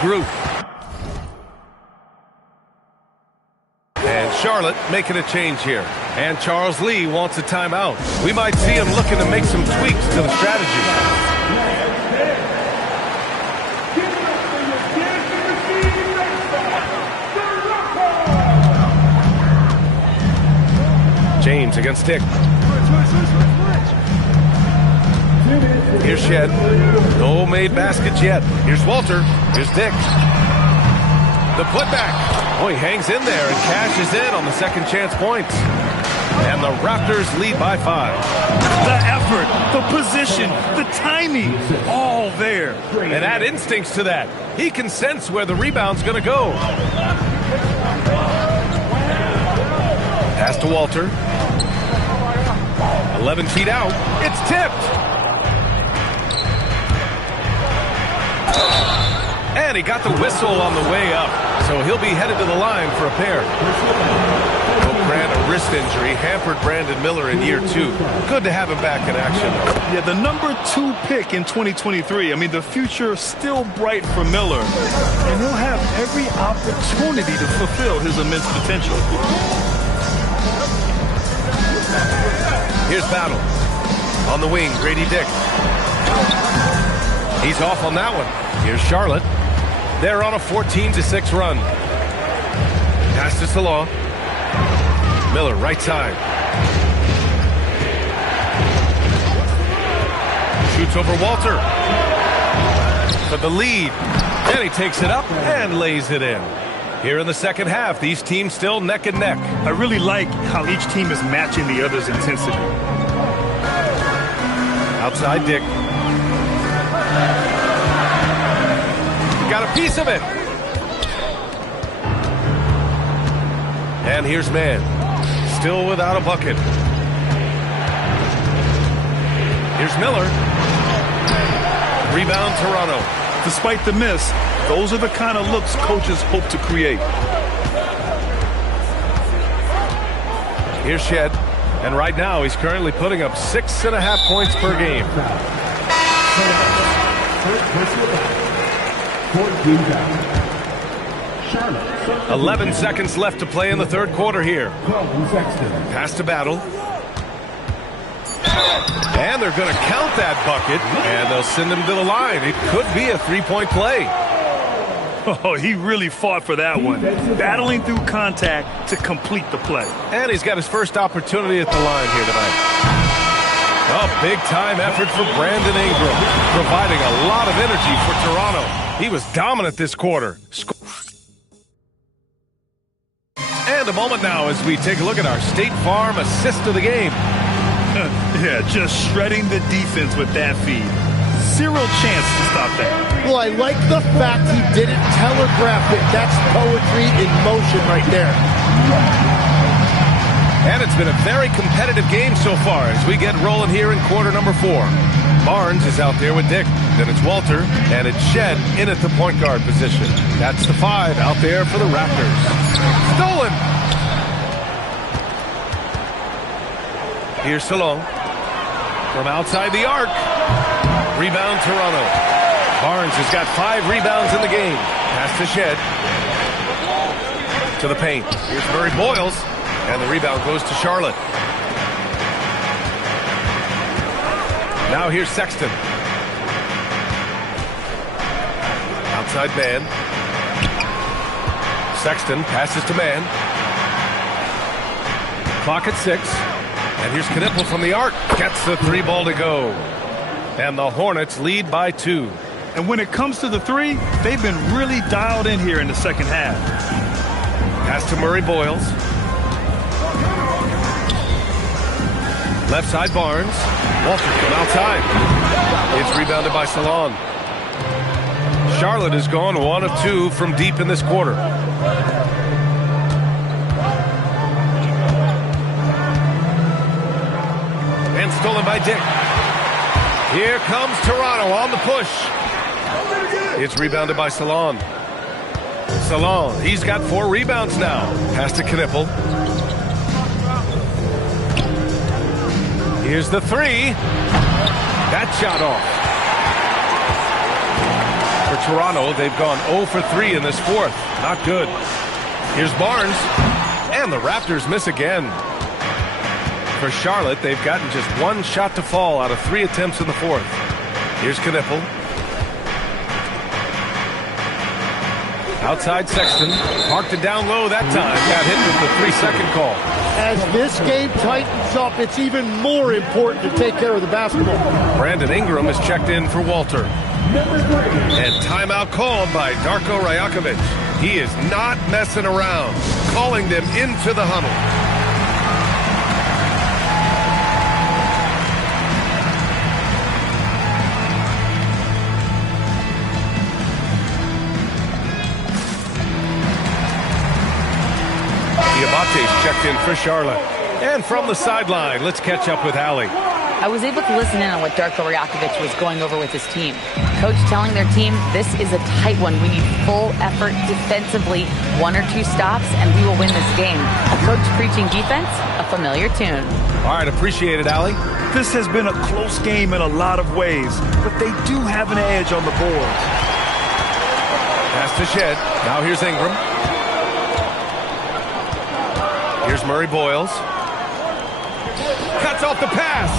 group. And Charlotte making a change here. And Charles Lee wants a timeout. We might see him looking to make some tweaks to the strategy. James against Dick. Here's Shed. No made baskets yet. Here's Walter. Here's Dick. The putback. Oh, he hangs in there and cashes in on the second chance points. And the Raptors lead by 5. The effort, the position, the timing, all there. And add instincts to that. He can sense where the rebound's going to go. Pass to Walter. 11 feet out. It's tipped. And he got the whistle on the way up. So he'll be headed to the line for a pair. Grant, a wrist injury, hampered Brandon Miller in year 2. Good to have him back in action, though. Yeah, the number 2 pick in 2023. I mean, the future still bright for Miller. And he'll have every opportunity to fulfill his immense potential. Here's Battle. On the wing, Grady Dick. He's off on that one. Here's Charlotte. They're on a 14-6 run. Pass to Salon. Miller, right side. Shoots over Walter. For the lead. And he takes it up and lays it in. Here in the second half, these teams still neck and neck. I really like how each team is matching the other's intensity. Outside Dick. Got a piece of it. And here's Mann. Still without a bucket. Here's Miller. Rebound Toronto. Despite the miss, those are the kind of looks coaches hope to create. Here's Shed. And right now he's currently putting up 6.5 points per game. 11 seconds left to play in the third quarter here. Pass to Battle. And they're going to count that bucket, and they'll send him to the line. It could be a three-point play. Oh, he really fought for that one. Battling through contact to complete the play. And he's got his first opportunity at the line here tonight. A big-time effort for Brandon Ingram, providing a lot of energy for Toronto. He was dominant this quarter. And a moment now as we take a look at our State Farm assist of the game. Yeah, just shredding the defense with that feed. Zero chance to stop that. Well, I like the fact he didn't telegraph it. That's poetry in motion right there. And it's been a very competitive game so far as we get rolling here in quarter number 4. Barnes is out there with Dick. Then it's Walter, and it's Shed in at the point guard position. That's the 5 out there for the Raptors. Stolen! Here's Salon. From outside the arc. Rebound Toronto. Barnes has got 5 rebounds in the game. Pass to Shed. To the paint. Here's Murray Boyles. And the rebound goes to Charlotte. Now here's Sexton. Outside Mann. Sexton passes to Mann. Clock at 6. And here's Knipple from the arc. Gets the 3 ball to go. And the Hornets lead by 2. And when it comes to the 3, they've been really dialed in here in the second half. Pass to Murray Boyles. Left side Barnes. Walter from outside. It's rebounded by Salon. Charlotte has gone 1 of 2 from deep in this quarter. And stolen by Dick. Here comes Toronto on the push. It's rebounded by Salon. Salon, he's got 4 rebounds now. Pass to Knipple. Here's the 3. That shot off. For Toronto. They've gone 0 for 3 in this fourth. Not good. Here's Barnes. And the Raptors miss again. For Charlotte, they've gotten just one shot to fall out of 3 attempts in the fourth. Here's Knipple. Outside Sexton. Parked it down low that time. Got hit with the 3-second call. As this game tightens up, it's even more important to take care of the basketball. Brandon Ingram is checked in for Walter. And timeout called by Darko Rajakovic. He is not messing around. Calling them into the huddle. Diabate's checked in for Charlotte. And from the sideline, let's catch up with Allie. I was able to listen in on what Darko Rajakovic was going over with his team. Coach telling their team, this is a tight one. We need full effort defensively, 1 or 2 stops, and we will win this game. A coach preaching defense, a familiar tune. All right, appreciate it, Allie. This has been a close game in a lot of ways, but they do have an edge on the board. Pass to Shed. Now here's Ingram. Here's Murray Boyles. Cuts off the pass.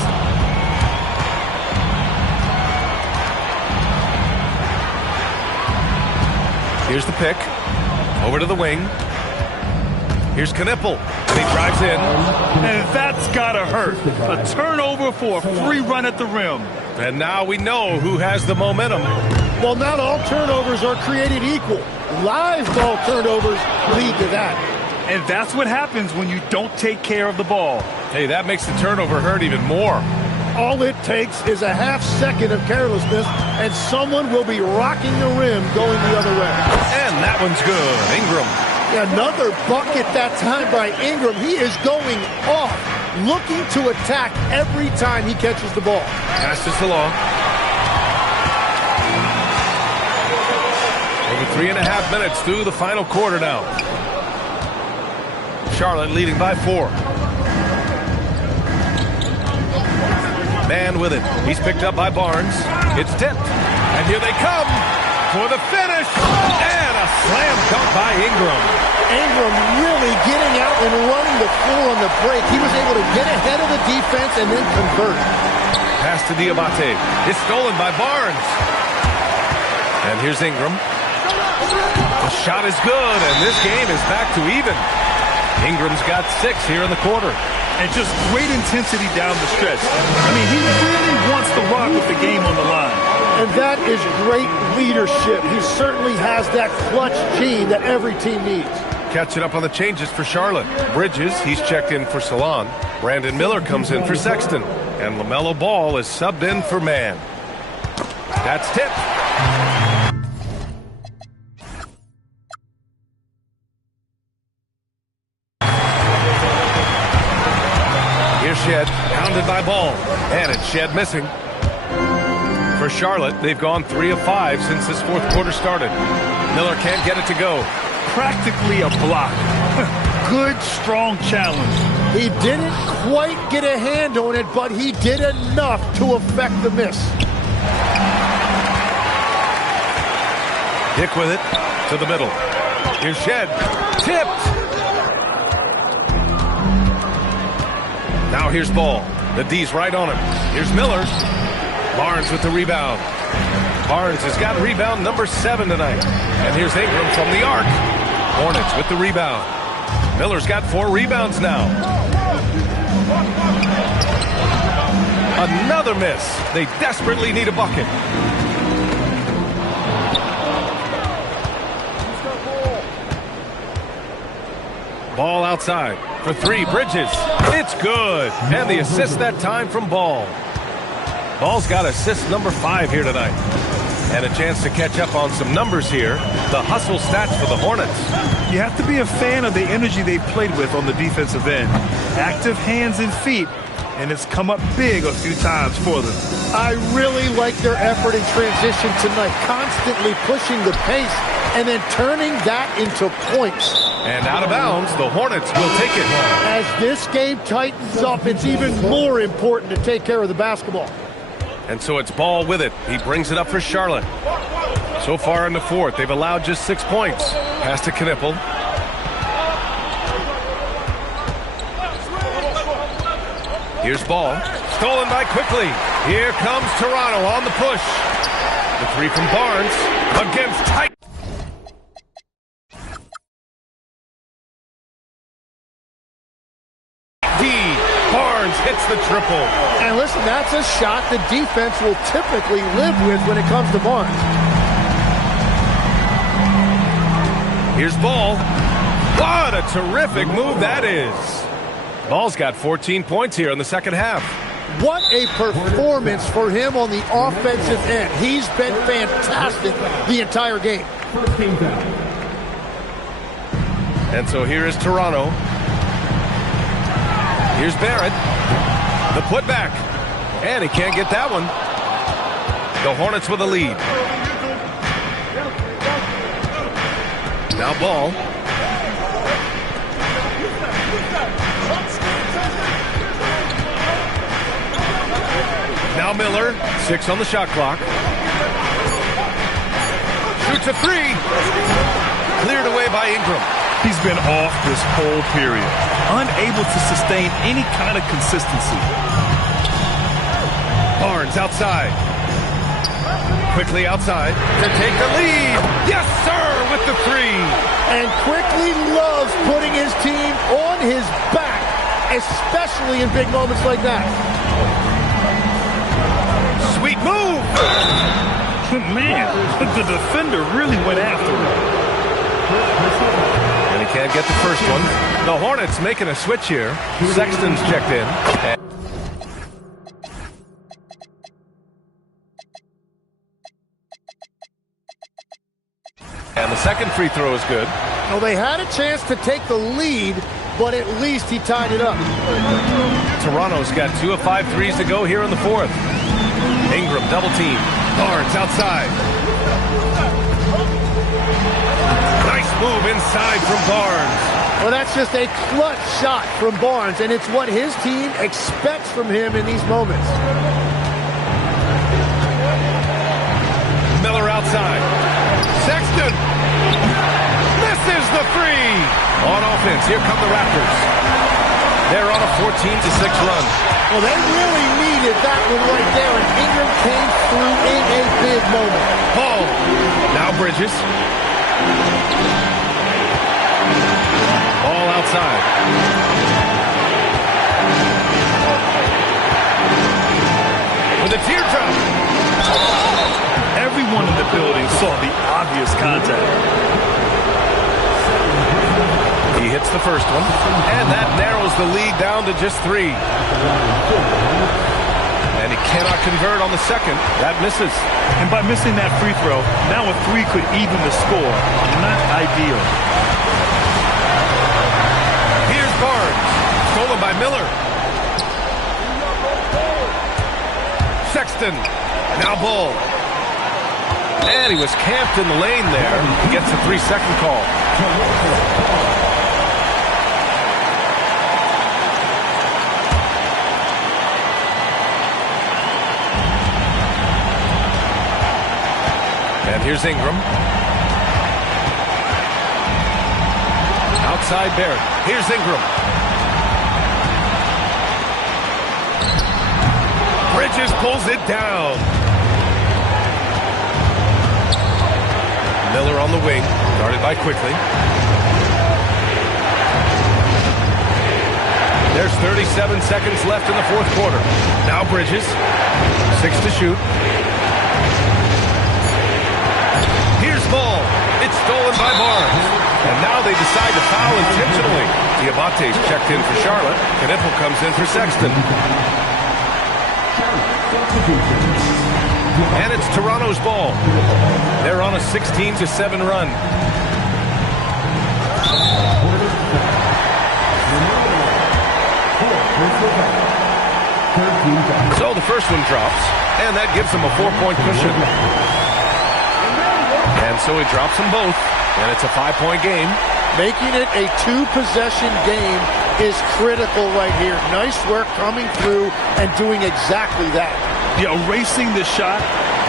Here's the pick. Over to the wing. Here's Knipple. And he drives in. And that's gotta hurt. A turnover for a free run at the rim. And now we know who has the momentum. Well, not all turnovers are created equal. Live ball turnovers lead to that. And that's what happens when you don't take care of the ball. Hey, that makes the turnover hurt even more. All it takes is a half second of carelessness, and someone will be rocking the rim going the other way. And that one's good. Ingram. Another bucket that time by Ingram. He is going off, looking to attack every time he catches the ball. Pass to Salon. Over 3.5 minutes through the final quarter now. Charlotte leading by 4. Man with it. He's picked up by Barnes. It's tipped. And here they come for the finish. And a slam dunk by Ingram. Ingram really getting out and running the floor on the break. He was able to get ahead of the defense and then convert. Pass to Diabate. It's stolen by Barnes. And here's Ingram. The shot is good, and this game is back to even. Ingram's got 6 here in the quarter. And just great intensity down the stretch. I mean, he really wants to rock with the game on the line. And that is great leadership. He certainly has that clutch gene that every team needs. Catching up on the changes for Charlotte. Bridges, he's checked in for Salon. Brandon Miller comes in for Sexton. And LaMelo Ball is subbed in for Mann. That's tipped. Here's Shed, pounded by Ball. And it's Shed missing. For Charlotte, they've gone 3 of 5 since this fourth quarter started. Miller can't get it to go. Practically a block. Good, strong challenge. He didn't quite get a hand on it, but he did enough to affect the miss. Dick with it to the middle. Here's Shed. Tipped. Now here's Ball. The D's right on him. Here's Miller. Barnes with the rebound. Barnes has got rebound number 7 tonight. And here's Ingram from the arc. Hornets with the rebound. Miller's got 4 rebounds now. Another miss. They desperately need a bucket. Ball outside for 3. Bridges. It's good. And the assist that time from Ball. Ball's got assist number 5 here tonight. And a chance to catch up on some numbers here. The hustle stats for the Hornets. You have to be a fan of the energy they've played with on the defensive end. Active hands and feet, and it's come up big a few times for them. I really like their effort in transition tonight, constantly pushing the pace and then turning that into points. And out of bounds, the Hornets will take it. As this game tightens up, it's even more important to take care of the basketball. And so it's Ball with it. He brings it up for Charlotte. So far in the fourth, they've allowed just 6 points. Pass to Knipple. Here's ball. Stolen by Quickly. Here comes Toronto on the push. The three from Barnes against Tight. Barnes hits the triple. And listen, that's a shot the defense will typically live with when it comes to Barnes. Here's Ball. What a terrific move that is. Ball's got 14 points here in the second half. What a performance for him on the offensive end. He's been fantastic the entire game. And so here is Toronto. Here's Barrett. The putback. And he can't get that one. The Hornets with a lead. Now Ball. Now Miller. 6 on the shot clock. Shoots a three. Cleared away by Ingram. He's been off this whole period, unable to sustain any kind of consistency. Barnes outside. Quickly outside to take the lead. Yes, sir, with the three. And Quickly loves putting his team on his back, especially in big moments like that. Sweet move. Man, the defender really went after him. And he can't get the first one. The Hornets making a switch here. Sexton's checked in. And the second free throw is good. Well, they had a chance to take the lead, but at least he tied it up. Toronto's got 2 of 5 threes to go here in the fourth. Ingram double team. Barnes outside. Nice move inside from Barnes. Well, that's just a clutch shot from Barnes, and it's what his team expects from him in these moments. Miller outside. Sexton misses the free. On offense, here come the Raptors. They're on a 14-6 run. Well, they really needed that one right there, and Ingram came through in a big moment. Paul. Now Bridges. Ball outside. With a teardrop. Everyone in the building saw the obvious contact. He hits the first one, and that narrows the lead down to just 3. And he cannot convert on the second. That misses. And by missing that free throw, now a 3 could even the score. Not ideal. Here's Barnes. Stolen by Miller. Sexton. Now Bull. And he was camped in the lane there. He gets a 3-second call. And here's Ingram. Outside Barrett. Here's Ingram. Bridges pulls it down. Miller on the wing. Guarded by Quickly. There's 37 seconds left in the fourth quarter. Now Bridges. 6 to shoot. Ball. It's stolen by Barnes. And now they decide to foul intentionally. Diabate's checked in for Charlotte. Knipple comes in for Sexton. And it's Toronto's ball. They're on a 16-7 run. So the first one drops, and that gives them a 4-point cushion. And so he drops them both, and it's a 5-point game. Making it a 2-possession game is critical right here. Nice work coming through and doing exactly that. Yeah, erasing the shot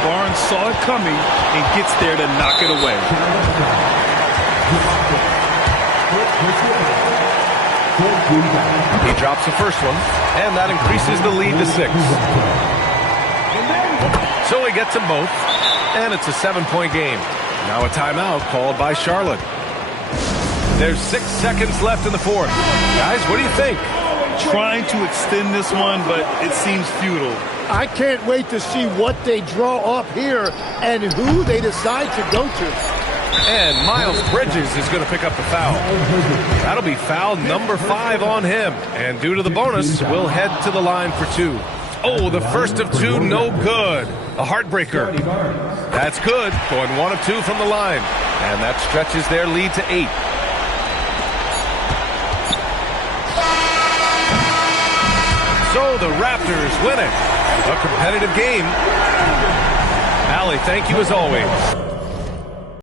Barnes saw it coming and gets there to knock it away. He drops the first one, and that increases the lead to 6. So he gets them both, and it's a 7-point game. Now a timeout called by Charlotte. There's 6 seconds left in the fourth. Guys, what do you think? Trying to extend this one, but it seems futile. I can't wait to see what they draw up here and who they decide to go to. And Miles Bridges is going to pick up the foul. That'll be foul number 5 on him. And due to the bonus, we'll head to the line for 2. Oh, the first of 2, no good. A heartbreaker. That's good. Going 1 of 2 from the line. And that stretches their lead to 8. So the Raptors win it. A competitive game. Allie, thank you as always.